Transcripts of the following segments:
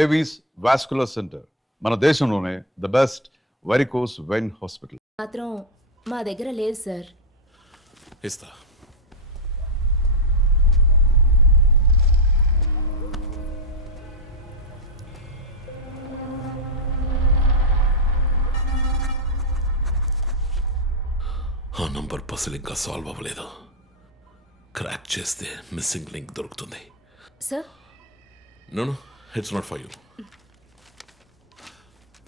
Avis vascular centre, మన దేశంలోనే the best varicose vein hospital. మాత్రం మా దగ్గర లేదు సార్. ఇస్తా. ఆ నంబర్ పసిల్ ఇంకా సాల్వ్ అవ్వలేదు. క్రాక్ చేస్తే మిస్సింగ్ లింక్ దొరుకుతుంది. Sir no no, it's not for you.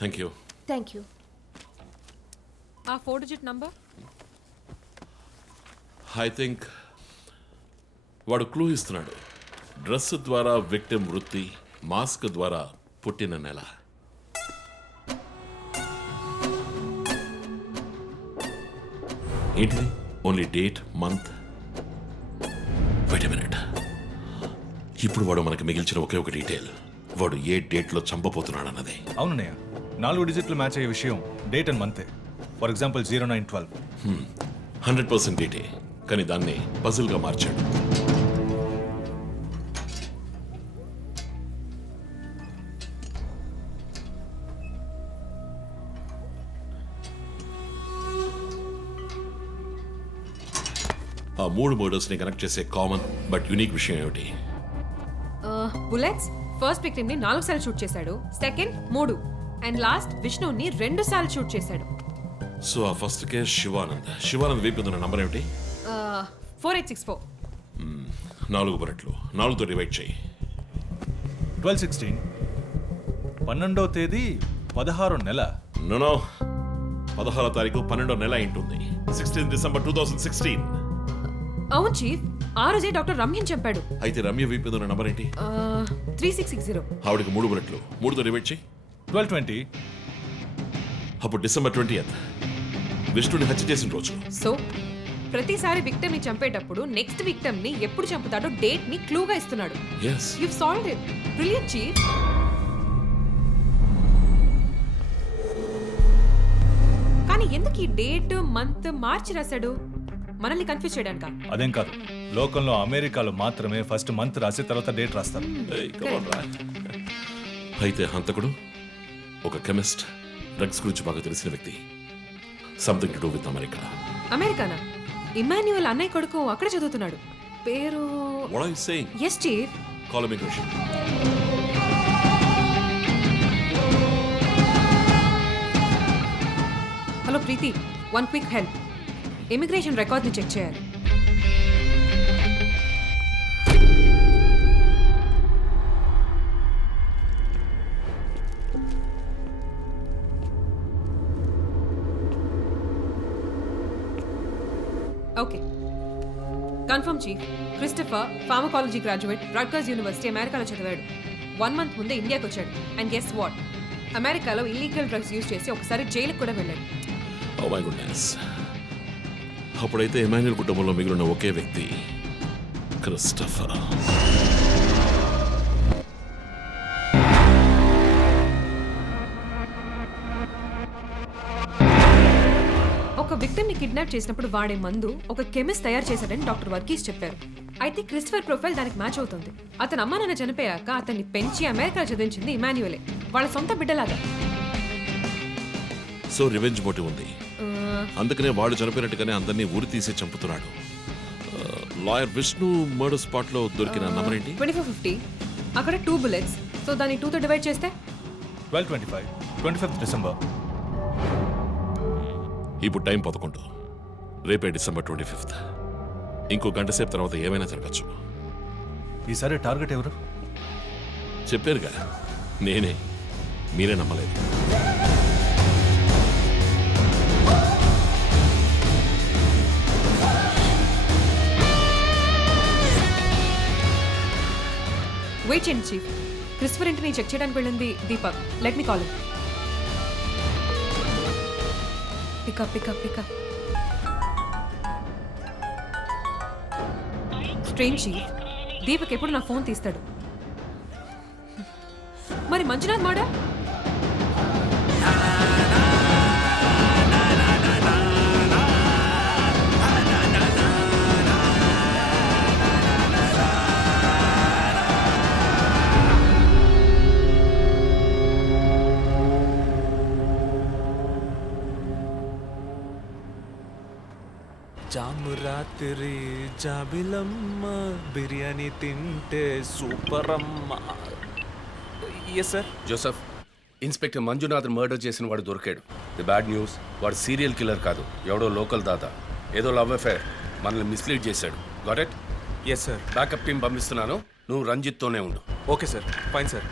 Thank you. Thank you. ఆ 4-digit నంబర్. ఐ థింక్ వాడు క్లూ ఇస్తున్నాడు. డ్రెస్ ద్వారా విక్టిమ్ వృత్తి, మాస్క్ ద్వారా పుట్టిన నెల. ఏంటిది? Only date, month. Wait a minute. ఇప్పుడు వాడు మనకి మిగిల్చిన ఒకే ఒక డీటెయిల్, వాడు ఏ డేట్లో చంపబోతున్నాడు అన్నదే. అవునయ్య, 4 డిజిట్లు మ్యాచ్ అయ్యే విషయం డేట్ అండ్ మంతే. For example 0912. 100% డేటే, కానీ దాన్ని పజిల్గా మార్చాడు. ఆ 3 మర్డర్స్ని కనెక్ట్ చేసే కామన్ బట్ యూనిక్ విషయం ఏమిటి? బుల్లెట్స్. ఫస్ట్ విక్టిమ్ ని 4 సార్లు షూట్ చేశాడు, సెకండ్ 3, అండ్ లాస్ట్ విష్ణుని 2 సార్లు షూట్ చేశాడు. సో ఆ ఫస్ట్ కేస్ శివానంద్ వైపు ఉన్న నంబర్ ఏమిటి? 4864. 4 బుల్లెట్లు, 4తో డివైడ్ చేయి. 12/16. 12వ తేదీ 16వ నెల. నో 16వ తారీఖు 12వ నెల ఉంటుంది. 16 డిసెంబర్ 2016. అవును చీఫ్, ఆ రోజే డాక్టర్ రమ్యని చంపాడు. అయితే రమ్య వైపు ఉన్న నంబర్ ఏంటి? 3660. ఆవిడకి 3 బుల్లెట్లు, 3తో డివైడ్ చేయి. 12/20. అప్పుడు డిసెంబర్ 20th విష్ణుని హత్య చేసిన రోజు. సో ప్రతిసారి విక్టిమ్ ని చంపేటప్పుడు నెక్స్ట్ విక్టిమ్ ని ఎప్పుడు చంపుతాడో డేట్ ని క్లూగా ఇస్తున్నాడు. Yes. You've solved it. Brilliant, chief. కానీ ఎందుకు ఈ డేట్, మంత్ మార్చి రాశాడు? మనల్ని కన్ఫ్యూజ్ చేయడానికా? అదేం కాదు, లోకంలో అమెరికాలో మాత్రమే ఫస్ట్ మంత్ రాసి తర్వాత డేట్ రాస్తారు. Hey, come on, రా. అయితే హంతకుడు ఒక కెమిస్ట్, డ్రగ్స్ గురించి బాగా తెలిసిన వ్యక్తి. Something to do with America. అమెరికానా? ఇమాన్యుయల్ అన్నయ్య కొడుకు అక్కడ చదువుతున్నాడు. పేరు What are you saying? Yes, chief. Call immigration. Hello Preethi, one quick help. Immigration రికార్డ్ని చెక్ చేయాలి. Okay, confirm chief. Christopher pharmacology graduate, Rutgers university, అమెరికాలో చదివాడు. 1 month ముందే ఇండియాకి వచ్చాడు. And guess what? అమెరికాలో ఇల్లీగల్ డ్రగ్స్ యూజ్ చేసి ఒకసారి జైలుకి కూడా వెళ్ళాడు. Oh my goodness. అప్పుడైతే ఎమాన్యుయల్ కుటుంబంలో మిగిలిన ఒకే వ్యక్తి క్రిస్టఫర్. ఒక విక్టిమ్ ని కిడ్నాప్ చేసినప్పుడు వాడే మందు ఒక కెమిస్ట్ తయారు చేశాడని డాక్టర్ వర్గీస్ చెప్పారు. అయితే క్రిస్టఫర్ ప్రొఫైల్ దానికి మ్యాచ్ అవుతుంది. అతను అమ్మ నాన్న చనిపోయాక అతన్ని పెంచి అమెరికా చదివించింది ఇమాన్యుయలే, వాళ్ళ సొంత బిడ్డలాగా. సో రివెంజ్ మోటివ్ ఉంది, అందుకనే వాడు చనిపోయినట్టుగానే అందరినీ ఊరి తీసి చంపుతున్నాడు. లాయర్ విష్ణు మర్డర్ స్పాట్ లో దొరికిన నంబర్ ఏంటి? 2450. అక్కడ 2 bullets. సో దాన్ని 2తో డివైడ్ చేస్తే 12/25. 25th December. ఇప్పుడు టైం 11. రేపే డిసెంబర్ 25th. ఇంకో గంట సేపు తర్వాత ఏమైనా జరగచ్చు. ఈసారి టార్గెట్ ఎవరు? చెప్పారుగా, నేనే. మీరే నమ్మలేదు. వెయిట్ చేయండి చీఫ్. క్రిస్టఫర్ ఇంటిని చెక్ చేయడానికి వెళ్ళింది Deepak. Let me call. Pick up. Strange chief, Deepak ఎప్పుడు నా ఫోన్ తీస్తాడు. మరి మంజునాథ్ మాడా? జాము రాత్రి జాబిలమ్మ బిర్యానీ తింటే సూపర్ అమ్మ. Yes sir. Joseph, inspector Manjunath murder చేసిన వాడు దొరికాడు. ది బ్యాడ్ న్యూస్, వాడు సీరియల్ కిల్లర్ కాదు, ఎవడో లోకల్ దాత. ఏదో లవ్ అఫైర్, మనల్ని మిస్లీడ్ చేశాడు. Got it? Yes sir. Backup team పంపిస్తున్నాను, నువ్వు రంజిత్తోనే ఉండు. Okay sir, fine sir.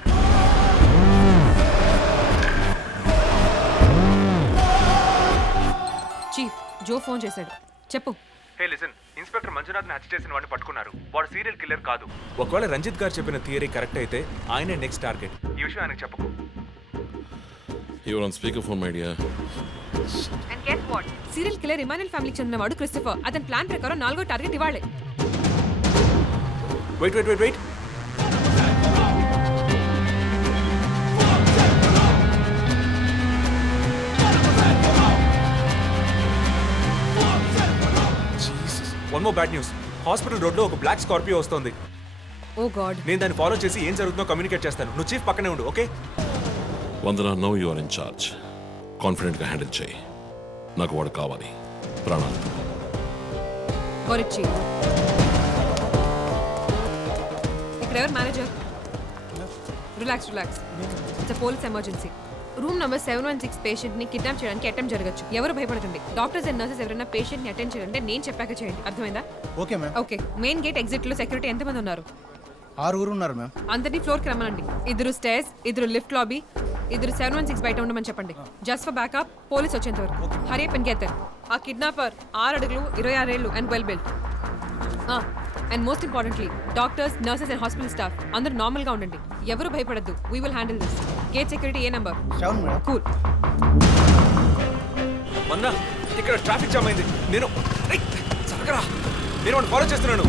Chief, Joe phone చేశాడు. చెప్పు. హే లిసన్, ఇన్స్పెక్టర్ మంజునాథ్ని హత్య చేసిన వాడిని పట్టుకున్నారు. వాడు సీరియల్ కిల్లర్ కాదు. ఒకవేళ రంజిత్ గారు చెప్పిన థియరీ కరెక్ట్ అయితే ఆయనే నెక్స్ట్ టార్గెట్. ఈ విషయం ఆయనకు చెప్పకు. Your on speaker phone my dear. And guess what? Serial killer Emmanuel ఫ్యామిలీకి చెందినవాడు క్రిస్టఫర్. అతని ప్లాన్ ప్రకారం 4వ టార్గెట్ ఇవాళే. Wait wait wait wait. One more bad news. Hospital రోడ్లో ఒక బ్లాక్ స్కార్పియో వస్తుంది. Oh God. నేను దాన్ని ఫాలో చేసి ఏం జరుగుతుందో కమ్యూనికేట్ చేస్తాను. నువ్వు చీఫ్ పక్కనే ఉండు, okay? Vandana, no you are in charge. కాన్ఫిడెంట్గా హ్యాండిల్ చేయి. నాకు వాడు కావాలి, ప్రాణాలు. Got it chief. ఇక్కడ ఎవరు manager? Relax relax. It's police emergency. Room number 716 patient ని కిడ్నాప్ చేయడానికి అటెంప్ట్ జరగచ్చు. ఎవరు భయపడకండి. డాక్టర్స్ అండ్ నర్సెస్ ఎవరైనా పేషెంట్ ని అటెండ్ చేయాలంటే నేను చెప్పాక చేయండి. అర్థమైందా? Okay ma'am. Okay. Main gate exit లో సెక్యూరిటీ ఎంతమంది ఉన్నారు? 6 ఉన్నారు మ్యామ్. అందరినీ ఫ్లోర్ కి రమ్మనండి. 2 స్టేర్స్, 2 లిఫ్ట్ లాబీ, 2 716 బయట ఉండమని చెప్పండి. జస్ట్ ఫర్ బ్యాకప్, పోలీస్ వచ్చేంత వరకు. Hurry up and get there. ఆ కిడ్నాపర్ 6 అడుగులు 26 ఏళ్ళు and well built. And most importantly doctors, nurses and hospital staff అందరూ నార్మల్ గా ఉండండి. ఎవరు భయపడద్దు. We will handle this. Gate security ఏ నెంబర్? 7 మేడం. కూల్. మన్నా, ఇక్కడ ట్రాఫిక్ జామ్ అయింది. నేను సరకరా, నేను వాడిని ఫాలో చేస్తున్నాను.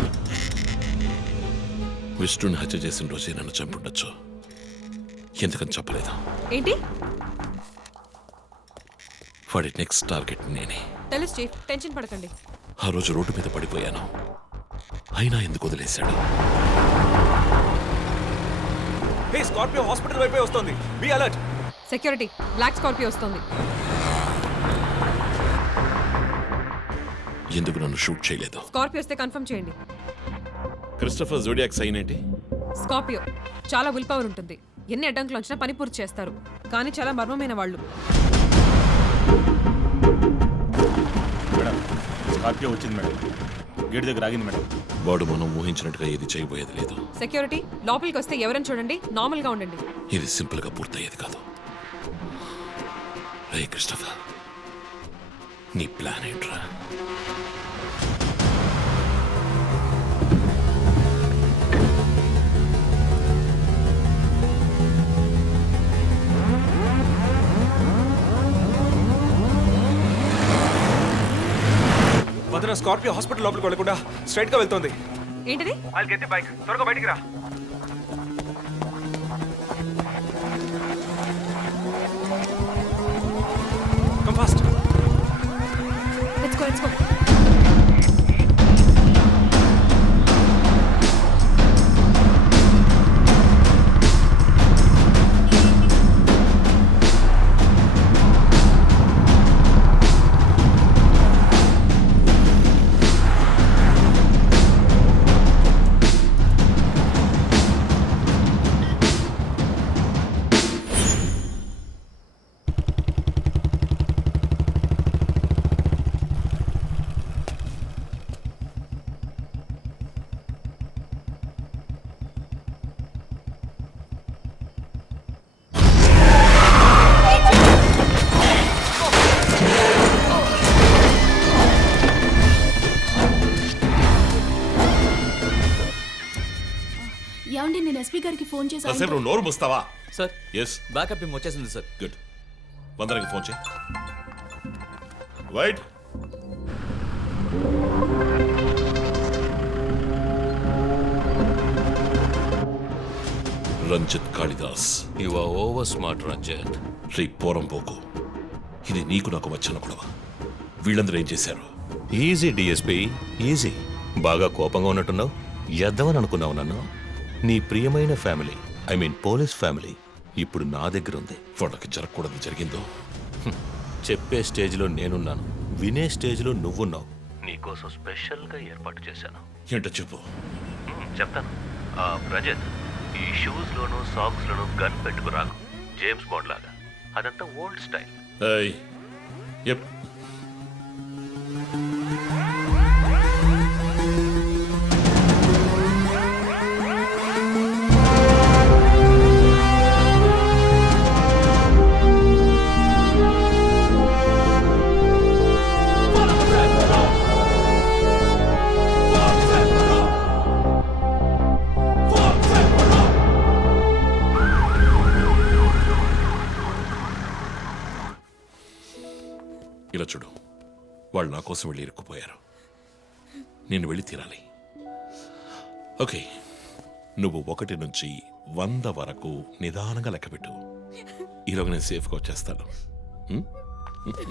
విష్ణుని హత్య చేసిన రోజే నన్ను చంపుండొచ్చు. ఎందుకని చెప్పలేదు? ఏంటి? వాడి నెక్స్ట్ టార్గెట్ నేనే. తెలుసు చీఫ్, టెన్షన్ పడకండి. ఆ రోజు రోడ్డు మీద పడిపోయాను, అయినా ఎందుకు వదిలేశాడు? హే, స్కార్పియో హాస్పిటల్ వైపే వస్తుంది. Be alert. Security, black Scorpio వస్తుంది. ఎందుకు నన్ను షూట్ చేయలేదు? స్కార్పియో వస్తే కన్ఫర్మ్ చేయండి. క్రిస్టఫర్ జోడియాక్ సైన్ ఏంటి? స్కార్పియో చాలా విల్ పవర్ ఉంటుంది. ఎన్ని అడ్డంకులు వచ్చినా పని పూర్తి చేస్తారు. కానీ చాలా మర్మమైన వాళ్ళు. మేడం, స్కార్పియో వచ్చింది మేడం. గేట్ దగ్గర ఆగింది మేడం. వాడు మనం ఊహించినట్టుగా ఏది చేయబోయేది లేదు. సెక్యూరిటీ, లోపలికి వస్తే ఎవరైనా చూడండి, నార్మల్ గా ఉండండి. ఇది సింపుల్ గా పూర్తయ్యేది కాదు. రే క్రిస్టఫర్, నీ ప్లాన్ ఏంట్రా? వదన, స్కార్పియో హాస్పిటల్ లోపలికి వెళ్ళకుండా స్ట్రైట్ గా వెళ్తుంది. ఏంటిది? వాళ్ళు గెత్తి బైక్, త్వరగా బయటికి రా. Come fast. Let's go, let's go. ఏమండి, నేను ఎస్పీ గారికి ఫోన్ చేశాను. కాసేపు నువ్వు నోరు మూస్తావా? సార్, ఎస్, బ్యాకప్ టీం వచ్చేసింది సార్. గుడ్. వందనకి ఫోన్ చేయి. Wait, Ranjith Kalidas. You are over smart Ranjith. రే పోరంపోకు, ఇది నీకు నాకు వచ్చిన గొడవ. వీళ్ళందరూ ఏం చేశారు? Easy DSP, easy. బాగా కోపంగా ఉన్నట్టున్నావు. ఎద్దామని అనుకున్నావు నన్ను. నీ ప్రియమైన family, I mean police family, ఇప్పుడు నా దగ్గర ఉంది. వాళ్ళకి జరగకూడదు జరిగిందో. చెప్పే స్టేజ్లో నేనున్నాను, వినే స్టేజ్లో నువ్వున్నావు. నీకోసం స్పెషల్గా ఏర్పాటు చేశాను. ఏంటో చెప్పు. చెప్తాను. రజత్, ఈ షూస్లోను సాక్స్లోను గన్ పెట్టుకురాకు, జేమ్స్ బాండ్ లాగా. అదంతా ఓల్డ్ స్టైల్. ఏయ్, ఎప్. ఇలా చూడు, వాళ్ళు నా కోసం వెళ్ళి ఇరుక్కుపోయారు. నేను వెళ్ళి తీరాలి. ఓకే, నువ్వు 1 నుంచి 100 వరకు నిదానంగా లెక్కపెట్టు. ఈలోగా నేను సేఫ్గా వచ్చేస్తాను. ఉం? 3,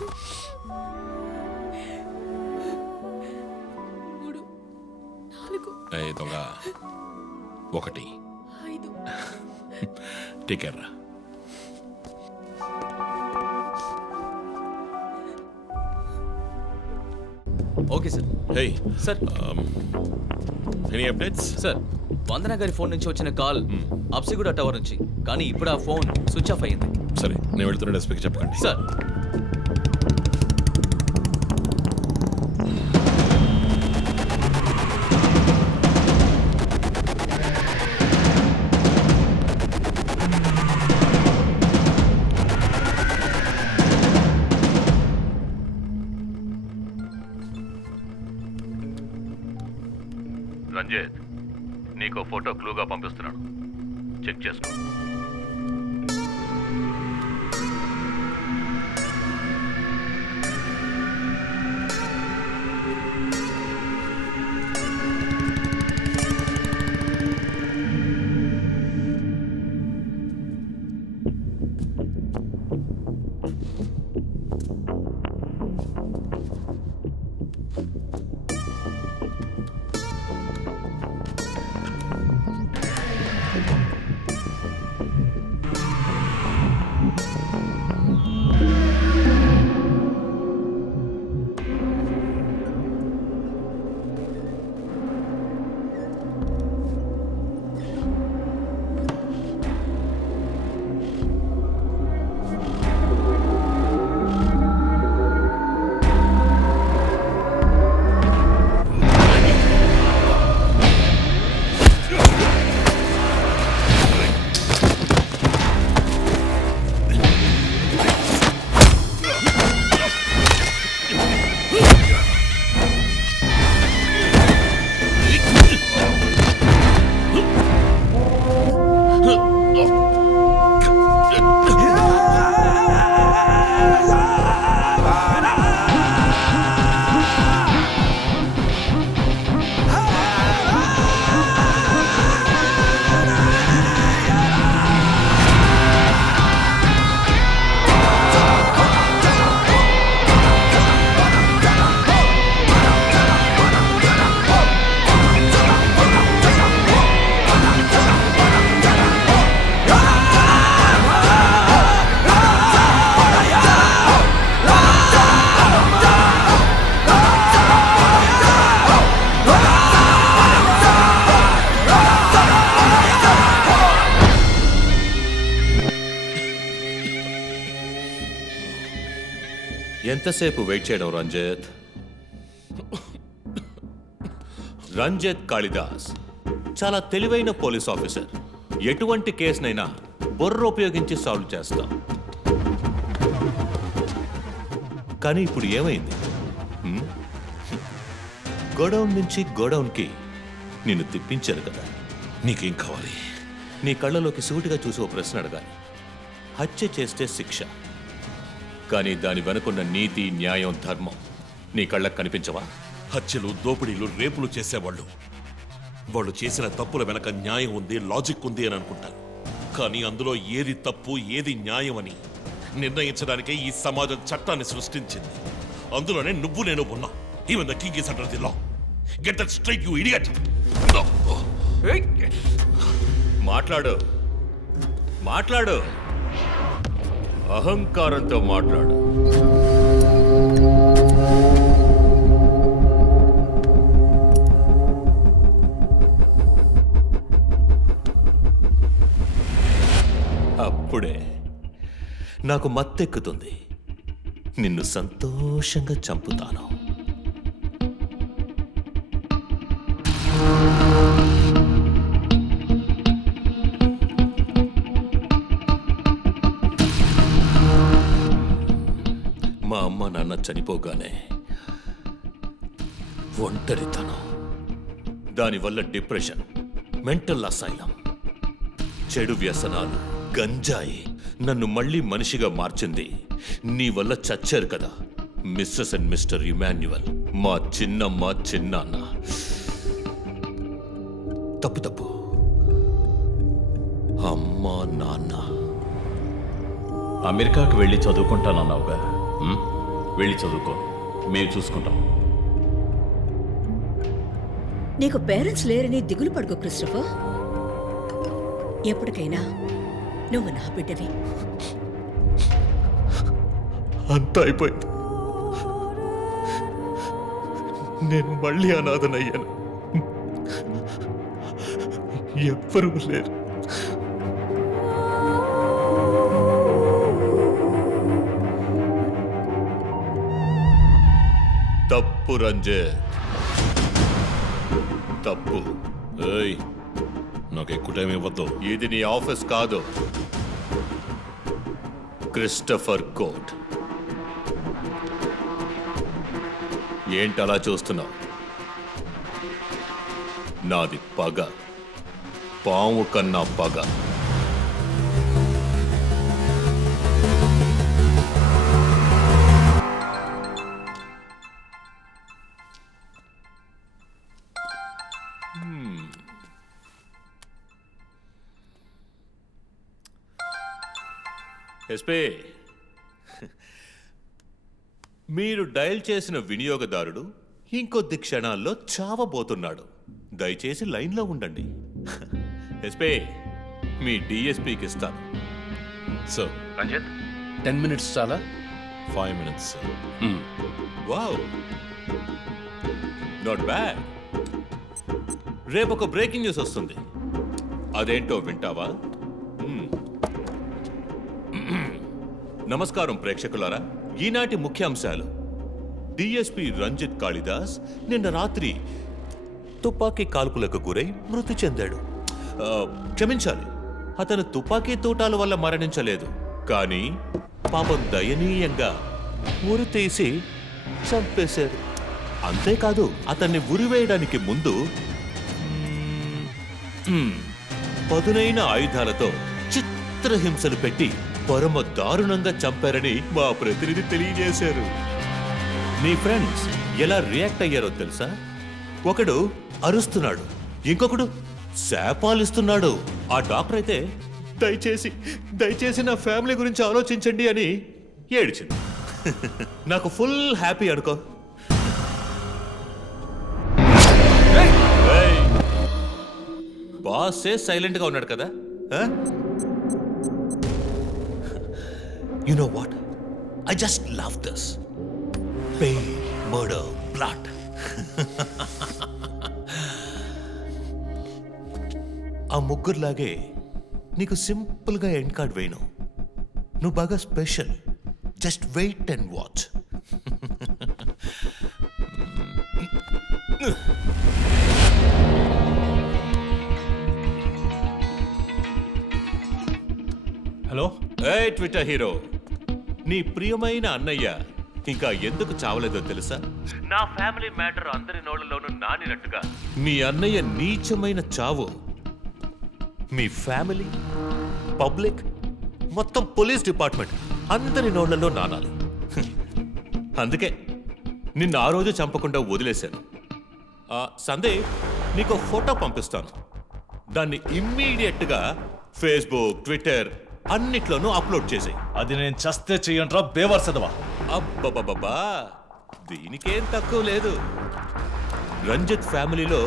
4, ఏయ్ దొంగ, 1. 5. టేక్ కేర్ రా. Okay sir. Hey sir any updates? Sir, Vandana గారి ఫోన్ నుంచి వచ్చిన కాల్ అప్సిగూడ టవర్ నుంచి, కానీ ఇప్పుడు ఆ ఫోన్ స్విచ్ ఆఫ్ అయ్యింది. సరే, నేను వెళ్తున్న ఎస్పీకి చెప్పకండి. సార్, రంజిత్, నీకు ఫోటో క్లూగా పంపిస్తున్నాను, చెక్ చేసుకో. ఎంతసేపు వెయిట్ చేయడం రంజిత్? రంజిత్ కాళిదాస్ చాలా తెలివైన పోలీస్ ఆఫీసర్. ఎటువంటి కేసునైనా బుర్ర ఉపయోగించి సాల్వ్ చేస్తాం. కానీ ఇప్పుడు ఏమైంది? గోడౌన్ నుంచి గోడౌన్కి నిన్ను తిప్పించారు కదా. నీకేం కావాలి? నీ కళ్ళలోకి సూటిగా చూసి ఓ ప్రశ్న అడగాలి. హత్య చేస్తే శిక్ష, కానీ దాని వెనుకున్న నీతి, న్యాయం, ధర్మం నీ కళ్ళకు కనిపించవా? హత్యలు, దోపిడీలు, రేపులు చేసేవాళ్ళు వాళ్ళు చేసిన తప్పుల వెనక న్యాయం ఉంది, లాజిక్ ఉంది అని అనుకుంటారు. కానీ అందులో ఏది తప్పు, ఏది న్యాయం అని నిర్ణయించడానికే ఈ సమాజం చట్టాన్ని సృష్టించింది. అందులోనే నువ్వు నేను ఉన్నా. Even the king is under the law. Get that straight, you idiot. మాట్లాడు, మాట్లాడు, అహంకారంతో మాట్లాడు. అప్పుడే నాకు మత్తెక్కుతుంది. నిన్ను సంతోషంగా చంపుతాను. మా అమ్మ నాన్న చనిపోగానే ఒంటరితనం, దానివల్ల డిప్రెషన్, మెంటల్ అసైలం, చెడు వ్యసనాలు, గంజాయి నన్ను మళ్ళీ మనిషిగా మార్చింది. నీ వల్ల చచ్చారు కదా మిస్సెస్ అండ్ మిస్టర్ ఇమాన్యువల్, మా చిన్నమ్మ చిన్నాన్న. తప్పు అమ్మ నాన్న. అమెరికాకు వెళ్ళి చదువుకుంటానన్నావుగా, వెళ్ళి చదువుకో, మేము చూసుకుంటాం. నీకు పేరెంట్స్ లేరని దిగులు పడుకో క్రిస్టఫర్. ఎప్పటికైనా నువ్వు నా బిడ్డవి. అంతా అయిపోయింది. నేను మళ్ళీ అనాథనయ్యాను. ఎవ్వరూ లేరు. తప్పు రంజిత్, తప్పు. ఏయ్, నాకు ఎక్కువ టైం ఇవ్వద్దు. ఇది నీ ఆఫీస్ కాదు, క్రిస్టఫర్ కోర్ట్. ఏంటలా చూస్తున్నావు? నాది పగ, పాము కన్నా పగ. ఎస్పీ, మీరు డయల్ చేసిన వినియోగదారుడు ఇంకొద్ది క్షణాల్లో చావబోతున్నాడు. దయచేసి లైన్లో ఉండండి. ఎస్పీ, మీ డిఎస్పీకి ఇస్తాను. సార్ రంజిత్, 10 minutes చాలా? 5 minutes. Wow, not bad. రేపు ఒక బ్రేకింగ్ న్యూస్ వస్తుంది. అదేంటో వింటావా? నమస్కారం ప్రేక్షకులారా. ఈనాటి ముఖ్యాంశాలు: డిఎస్పీ రంజిత్ కాళిదాస్ నిన్న రాత్రి తుపాకీ కాల్పులకు గురై మృతి చెందాడు. క్షమించాలి, అతను తుపాకీ తూటాల వల్ల మరణించలేదు, కానీ పాపం దయనీయంగా ఉరి తీసి చంపేశారు. అంతేకాదు, అతన్ని ఉరివేయడానికి ముందు పదునైన ఆయుధాలతో చిత్రహింసలు పెట్టి పరమ దారుణంగా చంపారని మా ప్రతినిధి తెలియజేశారు. నీ ఫ్రెండ్స్ ఎలా రియాక్ట్ అయ్యారో తెలుసా? ఒకడు అరుస్తున్నాడు, ఇంకొకడు శాపాలిస్తున్నాడు. ఆ డాక్టర్ అయితే దయచేసి నా ఫ్యామిలీ గురించి ఆలోచించండి అని ఏడ్చింది. నాకు ఫుల్ హ్యాపీ అనుకో. బాసే సైలెంట్ గా ఉన్నాడు కదా. You know what? I just love this. Pain, murder, blood. ఆ ముగ్గురులాగే నీకు సింపుల్గా ఎండ్ కార్డ్ వేయను. నువ్వు బాగా special. Just wait and watch. Hello, ఏ ట్విట్టర్ హీరో, నీ ప్రియమైన అన్నయ్య ఇంకా ఎందుకు చావలేదో తెలుసా? నా ఫ్యామిలీ మ్యాటర్ అందరి నోళ్లలోనూ నానినట్టుగా మీ అన్నయ్య నీచమైన చావు మీ ఫ్యామిలీ, పబ్లిక్, మొత్తం పోలీస్ డిపార్ట్మెంట్ అందరి నోళ్లలో నానాలి. అందుకే నిన్ను ఆ రోజు చంపకుండా వదిలేశాను. సందే, నీకు ఫోటో పంపిస్తాను. దాన్ని ఇమ్మీడియట్గా ఫేస్బుక్, ట్విట్టర్ అన్నిట్లోనూ అప్లోడ్ చేసాయి. అది నేను చస్తే చెయ్యంట్రా బేవర్సదవా. అబ్బబ్బబ్బా, దీనికేం తక్కువ లేదు. రంజిత్ ఫ్యామిలీలో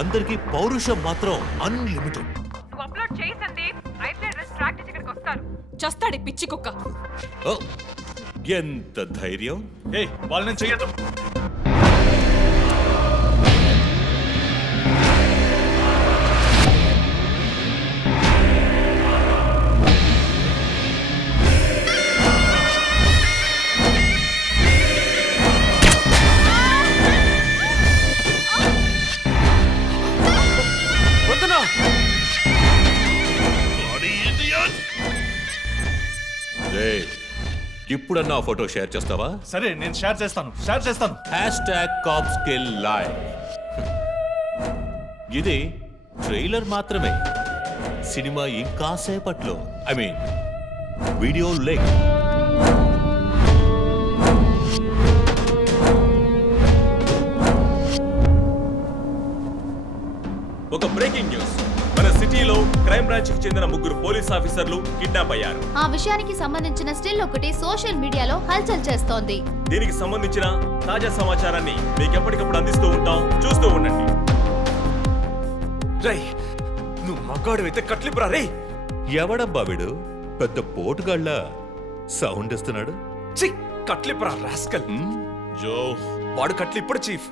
అందరికీ పౌరుషం మాత్రం అన్లిమిటెడ్. నువ్వు అప్లోడ్ చేయి సందీప్, అయితే ట్రాక్ చేసి ఇక్కడికి వస్తారు. చస్తాడు పిచ్చి కుక్క. ఓ, ఎంత ధైర్యం! ఏయ్, వాళ్ళని చెయ్యదు. ఇప్పుడన్నా ఆ ఫోటో షేర్ చేస్తావా? సరే నేను షేర్ చేస్తాను. #CopsKillLive. ఇది ట్రైలర్ మాత్రమే. సినిమా ఇంకా సేపట్లో, ఐ మీన్ వీడియో లింక్. ఒక బ్రేకింగ్ న్యూస్. మన సిటీలో క్రైమ్ బ్రాంచ్ కి చెందిన 3 పోలీస్ ఆఫీసర్లు కిడ్నాప్ అయ్యారు. ఆ విషయానికి సంబంధించిన స్టిల్ ఒకటి సోషల్ మీడియాలో హల్చల్ చేస్తోంది. దీనికి సంబంధించిన తాజా సమాచారాన్ని మీకు ఎప్పటికప్పుడు అందిస్తూ ఉంటాం, చూస్తూ ఉండండి. రై, నువ్వు మగాడు అయితే కట్లిపురా రే. ఎవడబ్బా వీడు పెద్ద పోటుగాళ్ళ సౌండ్ ఇస్తున్నాడు? చి, కట్లిపురా రాస్కల్. జో, వాడు కట్లిప్పుడు చీఫ్.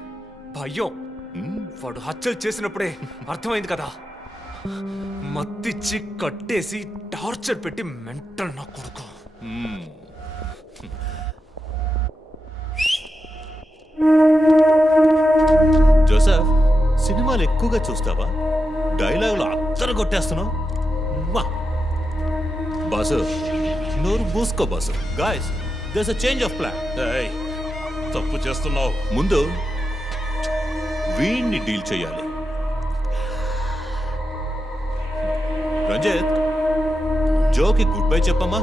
భయం. వాడు హత్యలు చేసినప్పుడే అర్థమైంది కదా. మత్తిచ్చి కట్టేసి టార్చర్ పెట్టి మెంటల్ నా కొడుకు. జోసెఫ్, సినిమాలు ఎక్కువగా చూస్తావా? డైలాగులు అత్తరు కొట్టేస్తున్నావు. బాసు, నోరు మూసుకో boss. Guys, there's a change of plan. ఏయ్, తప్పు చేస్తున్నావు. ముందు వీణ్ణి డీల్ చేయాలి. రంజిత్, జోకి గుడ్ బై చెప్పమ్మా.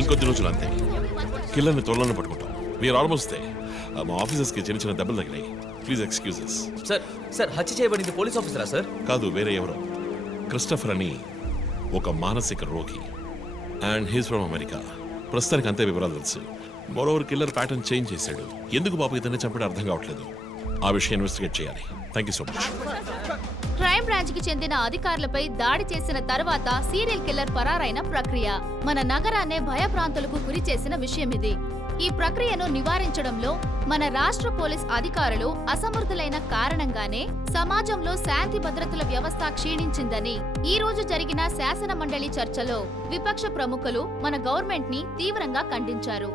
ఇంకొద్ది రోజులు అంతే కిల్లర్ని త్వరలోనే పట్టుకుంటాం వీఆర్ ఆల్మోస్ట్ మా ఆఫీసర్స్కి చిన్న చిన్న దెబ్బలు తగిలాయి ప్లీజ్ ఎక్స్క్యూజెస్. సార్ హత్య చేయబడింది పోలీస్ ఆఫీసరా సార్? కాదు, వేరే ఎవరో. క్రిస్టఫర్ అని ఒక మానసిక రోగి అండ్ హీస్ ఫ్రమ్ అమెరికా. ప్రస్తుతానికి అంతే వివరాలు తెలుసు. మరోవర్ కిల్లర్ ప్యాటర్న్ చేంజ్ చేశాడు. ఎందుకు బాబు ఇతన్ని చంపడం అర్థం కావట్లేదు. ఆ విషయం ఇన్వెస్టిగేట్ చేయాలి. Thank you so much. Crime branch కి చెందిన అధికారులపై దాడి చేసిన తర్వాత సీరియల్ కిల్లర్ పరారైన ప్రక్రియ మన నగరాన్నే భయభ్రాంతులకు గురి చేసిన విషయం ఇది. ఈ ప్రక్రియను నివారించడంలో మన రాష్ట్ర పోలీస్ అధికారులు అసమర్థులైన కారణంగానే సమాజంలో శాంతి భద్రతల వ్యవస్థ క్షీణించిందని ఈ రోజు జరిగిన శాసన మండలి చర్చలో విపక్ష ప్రముఖులు మన గవర్నమెంట్ ని తీవ్రంగా ఖండించారు.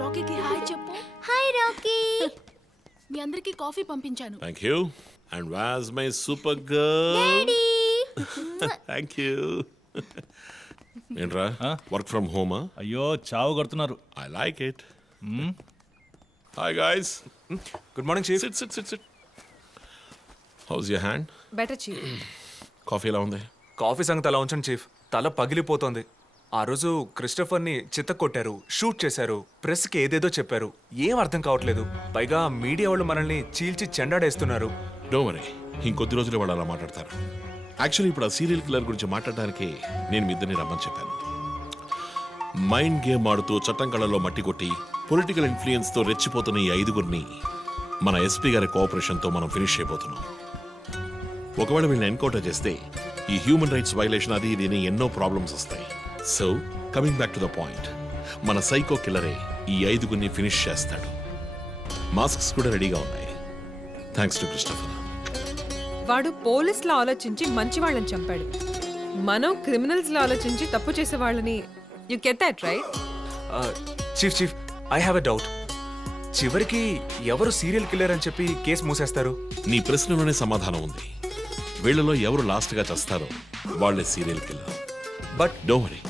రాకీకి హాయ్ చెప్పు. Hi Rocky. మీ అందరికి కాఫీ పంపించాను. Thank you. And was my super girl. Thank you. ఏంట్రా వర్క్ ఫ్రమ్ హోమా? అయ్యో చావు కొడుతున్నారు. I like it. Hi guys. Good morning chief. Sit sit sit sit. How's your hand? Better chief. Coffee ఎలా ఉంది? కాఫీ సంగతి అలా ఉంచండి చీఫ్. తల పగిలిపోతోంది. ఆ రోజు క్రిస్టఫర్ని చిత్తకొట్టారు, షూట్ చేశారు, ప్రెస్కి ఏదేదో చెప్పారు. ఏం అర్థం కావట్లేదు. పైగా మీడియా వాళ్ళు మనల్ని చీల్చి చెండాడేస్తున్నారు. డోంట్ వరీ, ఇంకొద్ది రోజులే వాళ్ళు అలా మాట్లాడతారు. యాక్చువల్లీ ఇప్పుడు ఆ సీరియల్ కిల్లర్ గురించి మాట్లాడడానికి నేను మీ ఇద్దరిని రమ్మని చెప్పాను. మైండ్ గేమ్ ఆడుతూ చట్టం కళ్ళలో మట్టి కొట్టి పొలిటికల్ ఇన్ఫ్లుయెన్స్తో రెచ్చిపోతున్న ఈ 5గురిని మన ఎస్పీ గారి కోఆపరేషన్తో మనం ఫినిష్ అయిపోతున్నాం. ఒకవేళ వీళ్ళని ఎన్కౌంటర్ చేస్తే ఈ హ్యూమన్ రైట్స్ వైలేషన్ అది ఇది ఎన్నో ప్రాబ్లమ్స్ వస్తాయి. So coming back to the point, మన సైకో కిల్లరే ఈ 5గురిని ఫినిష్ చేస్తాడు. మాస్క్స్ కూడా రెడీగా ఉన్నాయి. Thanks to Christopher. వాడు పోలీసులో ఆలోచించి మంచి వాళ్ళని చంపాడు. మనం క్రిమినల్స్ లో ఆలోచించి తప్పు చేసే వాళ్ళని. You get that right? Chief I have a doubt. చివరికి ఎవరు సీరియల్ కిల్లర్ అని చెప్పి కేసు మూసేస్తారు? నీ ప్రశ్నలోనే సమాధానం ఉంది. వీళ్ళలో ఎవరు లాస్ట్ గా చేస్తారో వాళ్ళే serial killer. But don't worry,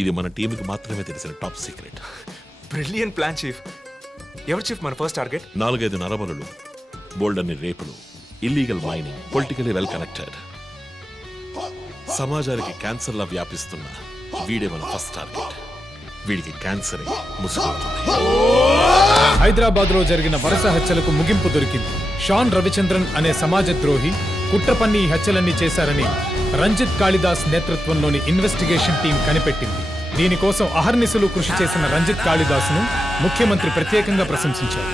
ఇది మన టీంకి మాత్రమే తెలిసిన top secret. Brilliant plan chief. ఎవరు చీఫ్ మన ఫస్ట్ టార్గెట్? 4-5 నరబలులు, బోల్డన్ని రేపులు, illegal mining, politically well connected, సమాజానికి క్యాన్సర్లా వ్యాపిస్తున్న వీడే మన ఫస్ట్ టార్గెట్. వీడికి క్యాన్సరే ముసుగుతుంది. హైదరాబాద్ లో జరిగిన వరుస హత్యలకు ముగింపు దొరికింది. షాన్ రవిచంద్రన్ అనే సమాజ ద్రోహి కుట్ర పన్ని ఈ హత్యలన్నీ చేశారని రంజిత్ కాళిదాస్ నేతృత్వంలోని ఇన్వెస్టిగేషన్ టీం కనిపెట్టింది. దీనికోసం అహర్నిశలు కృషి చేసిన రంజిత్ కాళిదాస్ ను ముఖ్యమంత్రి ప్రత్యేకంగా ప్రశంసించారు.